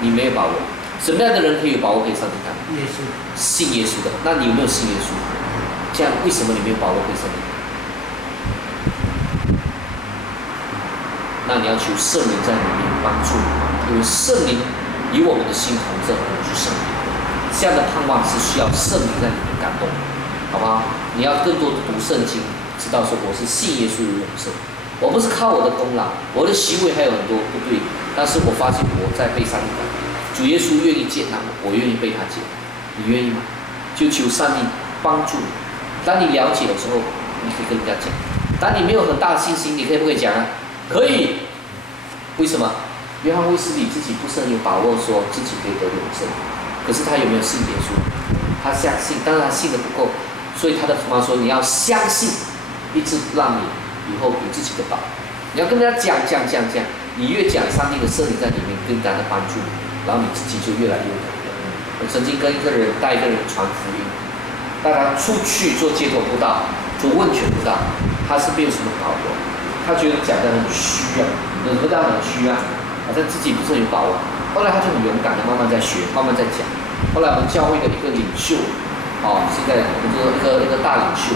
你没有把握。什么样的人可以有把握可以上天堂？耶稣，信耶稣的。那你有没有信耶稣？这样为什么你没有把握可以上天堂？那你要求圣灵在里面帮助你，因为圣灵与我们的心同着是圣灵。这样的盼望是需要圣灵在里面感动，好不好？你要更多的读圣经，知道说我是信耶稣的永生，我不是靠我的功劳，我的行为还有很多不对，但是我发现我在被上帝感动。主耶稣愿意接纳我，我愿意被他接纳，你愿意吗？就求上帝帮助你。当你了解的时候，你可以跟人家讲；当你没有很大的信心，你可以不可以讲啊？可以。为什么？约翰卫斯理自己不是很有把握说自己可以得永生，可是他有没有信耶稣？他相信，但是他信的不够，所以他的妈说你要相信，一直让你以后有自己的宝。你要跟人家讲，你越讲，上帝的圣灵在里面更加的帮助你，然后你自己就越来越感动。我曾经跟带一个人传福音，带他出去做街头布道，做问卷布道，他是没有什么把握，他觉得讲得很虚啊，很虚啊，好像自己不是很有把握。后来他就很勇敢的慢慢在学，慢慢在讲。后来我们教会的一个领袖，现在我们一个大领袖，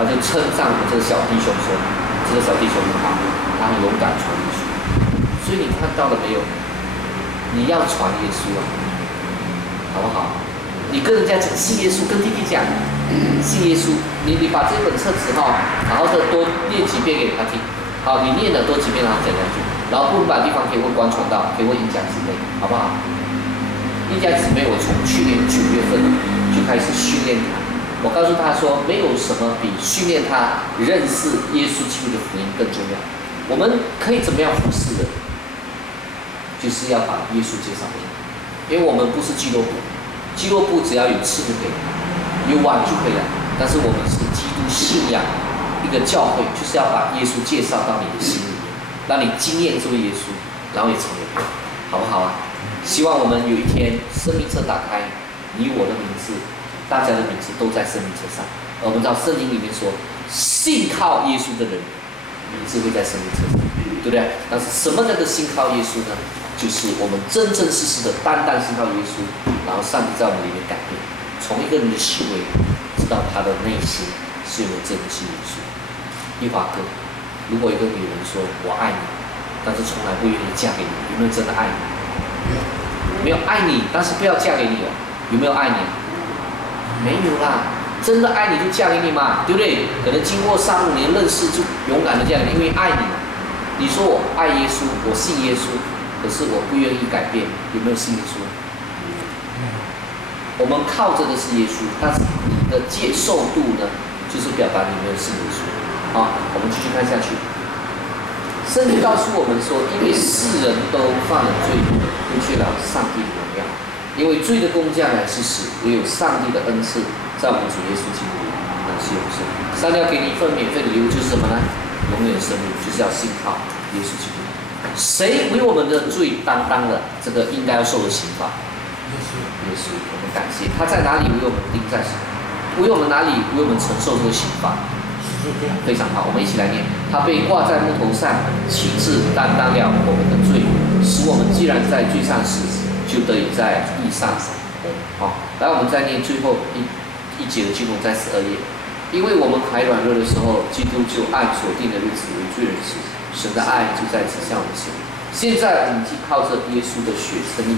他就称赞我们这个小弟兄说，这个小弟兄很好，他很勇敢传耶稣。所以你看到了没有？你要传耶稣啊，好不好？你跟人家讲信耶稣，跟弟弟讲信耶稣，你把这本册子好好的多念几遍给他听，好，你念了多几遍让他讲下去，然后不满地方可以问关传道，可以问演讲姊妹，好不好？演讲姊妹，我从去年9月份就开始训练他，我告诉他说，没有什么比训练他认识耶稣基督的福音更重要。我们可以怎么样服侍的？就是要把耶稣介绍给你，因为我们不是基督徒，基督徒只要有吃就可以了，有碗就可以了。但是我们是基督信仰一个教会，就是要把耶稣介绍到你的心里面，让你经验这位耶稣，然后也成为人，好不好啊？希望我们有一天生命册打开，你我的名字，大家的名字都在生命册上。而我们知道圣经里面说，信靠耶稣的人，名字会在生命册上，对不对？但是什么叫做信靠耶稣呢？就是我们真真实实的单单信靠耶稣，然后上帝在我们里面改变，从一个人的行为知道他的内心是有没有真的信耶稣。一华哥，如果一个女人说我爱你，但是从来不愿意嫁给你，有没有真的爱你？没有爱你，但是不要嫁给你哦。有没有爱你？没有啦，真的爱你就嫁给你嘛，对不对？可能经过3、5年认识就勇敢的嫁给你，因为爱你嘛。你说我爱耶稣，我信耶稣，可是我不愿意改变，有没有信耶稣？我们靠着的是耶稣，但是你的接受度呢，就是表达你没有信耶稣。好，我们继续看下去。圣经告诉我们说，因为世人都犯了罪，亏缺了上帝的荣耀。因为罪的工价乃是死，唯有上帝的恩赐在我们主耶稣基督里乃是永生。上帝要给你一份免费的礼物，就是什么呢？永远生命，就是要信靠耶稣基督。谁为我们的罪担当了这个应该要受的刑罚？耶稣，我们感谢他在哪里为我们钉在什么？为我们哪里为我们承受这个刑罚？非常好，我们一起来念。他被挂在木头上，亲自担当了我们的罪，使我们既然在罪上死，就得以在义上活。好，来我们再念最后一节的经文，在12页。因为我们还软弱的时候，基督就按所定的日子为罪人死，神的爱就在此向我们显明。现在我们既靠着耶稣的血称义，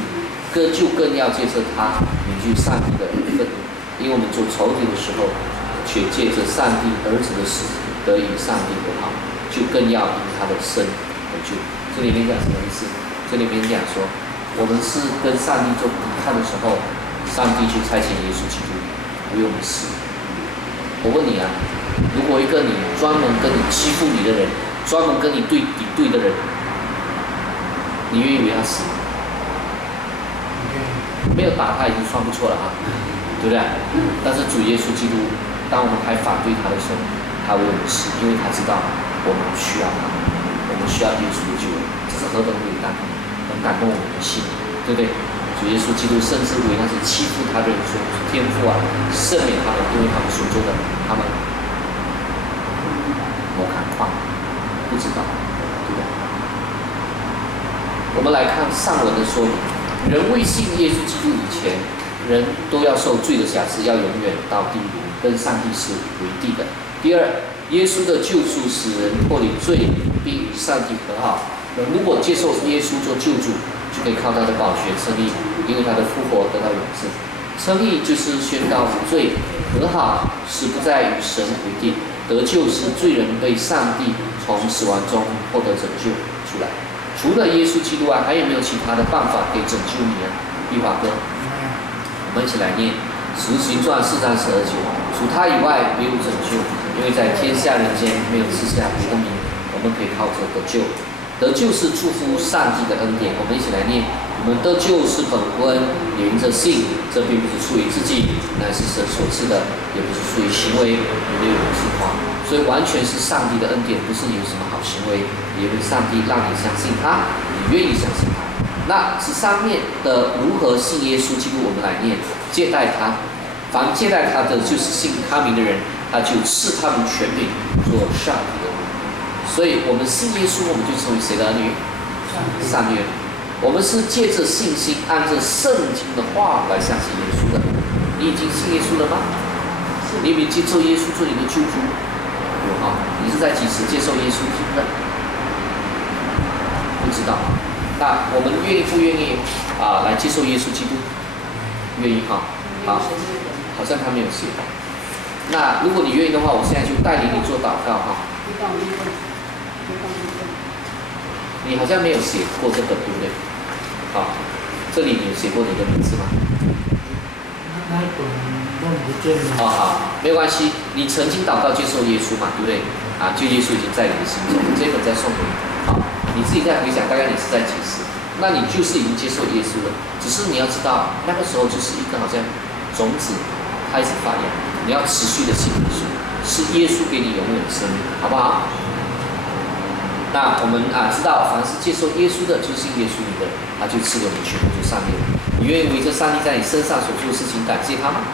更要借着他凝聚上帝的愤怒，因为我们做仇敌的时候，却借着上帝儿子的死得以上帝的好，就更要因他的生而救。这里面讲什么意思？这里面讲说，我们是跟上帝做抵抗的时候，上帝就差遣耶稣基督为我们死。我问你啊，如果一个你专门跟你欺负你的人，专门跟你敌对的人，你愿意为他死吗？没有打他已经算不错了啊，对不对？但是主耶稣基督，当我们还反对他的时候，他为我们死，因为他知道我们需要他，我们需要耶稣的救恩，这是何等伟大，很感动我们的心，对不对？主耶稣基督甚至为那些欺负他的人说：“天父啊，赦免他们，因为他们所做的，他们谋砍矿，不知道，对不对？”我们来看上文的说明，人未信耶稣基督以前，人都要受罪的辖制，要永远到地狱，跟上帝是为敌的。第二，耶稣的救赎使人脱离罪，并与上帝和好。如果接受耶稣做救主，就可以靠他的宝血称义，因为他的复活得到永生。称义就是宣告无罪，和好是不再与神为敌，得救是罪人被上帝从死亡中获得拯救出来。除了耶稣基督外，还有没有其他的办法可以拯救你呢？一华哥，我们一起来念《使徒行传》4章12节。除他以外，没有拯救，因为在天下人间没有赐下别的名，我们可以靠着得救。得救是祝福上帝的恩典。我们一起来念：我们得救是本乎恩，也因着信。这并不是出于自己，乃是神所赐的，也不是出于行为，也没有人是话。所以完全是上帝的恩典，不是你有什么好行为，因为上帝让你相信他，你愿意相信他。那这上面的如何信耶稣基督，我们来念：接待他。凡接待他的，就是信他名的人，他就赐他们权柄做上帝的儿女。所以我们信耶稣，我们就成为谁的儿女？上帝的儿女。我们是借着信心，按着圣经的话来相信耶稣的。你已经信耶稣了吗？你有没有接受耶稣做你的救主？有哈？你是在几时接受耶稣基督的？不知道。那我们愿意不愿意来接受耶稣基督？愿意哈？好，好像他没有写。那如果你愿意的话，我现在就带领你做祷告哈。你好像没有写过这个，对不对？好，这里你有写过你的名字吗？好，没有关系。你曾经祷告接受耶稣嘛，对不对？就耶稣已经在你的心中，这本再送给你。好，你自己再回想，大概你是在几时？那你就是已经接受耶稣了。只是你要知道，那个时候就是一个好像种子开始发芽，你要持续的信耶稣，是耶稣给你永远的生命，好不好？那我们知道，凡是接受耶稣的，就是信耶稣你的，他就赐给我们全部做上帝。你愿意为这上帝在你身上所做的事情感谢他吗？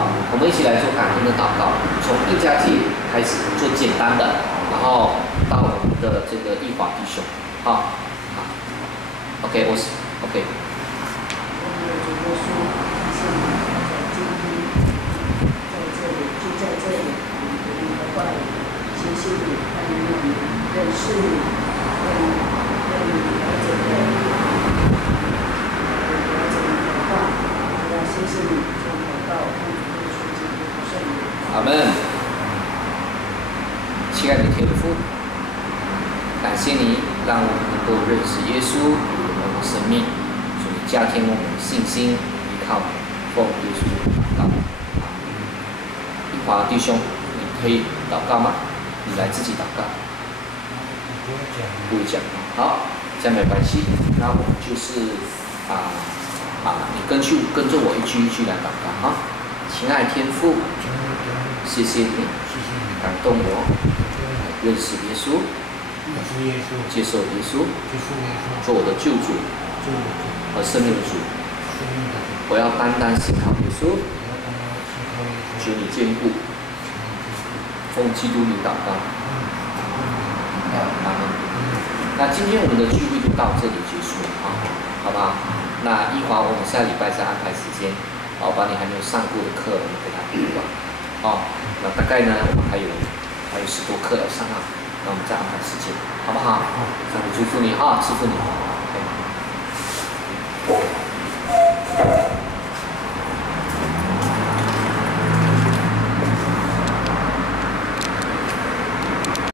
好，我们一起来做感恩的祷告，从一家祭开始做简单的，然后到我们的这个义华弟兄，好，OK， 我是 OK。认识你，让你了解的话，我要谢谢你，从祷告看主的纯净的圣灵。阿门。亲爱的天父，感谢你让我们能够认识耶稣，我们的生命，所以加添我们的信心，依靠你，奉耶稣祷告。一华弟兄，你可以祷告吗？你来自己祷告。不会讲，好，这样没关系。那我们就是你跟着我一句一句来祷告哈。亲爱天父，谢谢你感动我，认识耶稣，接受耶稣，做我的救主和生命的主。我要单单信靠耶稣，求你坚固，奉基督名祷告。那今天我们的聚会就到这里结束了好不好？那一华我们下礼拜再安排时间，把你还没有上过的课我们给他读完，那大概呢我们还有10多课要上那我们再安排时间，好不好？上帝祝福你祝福你。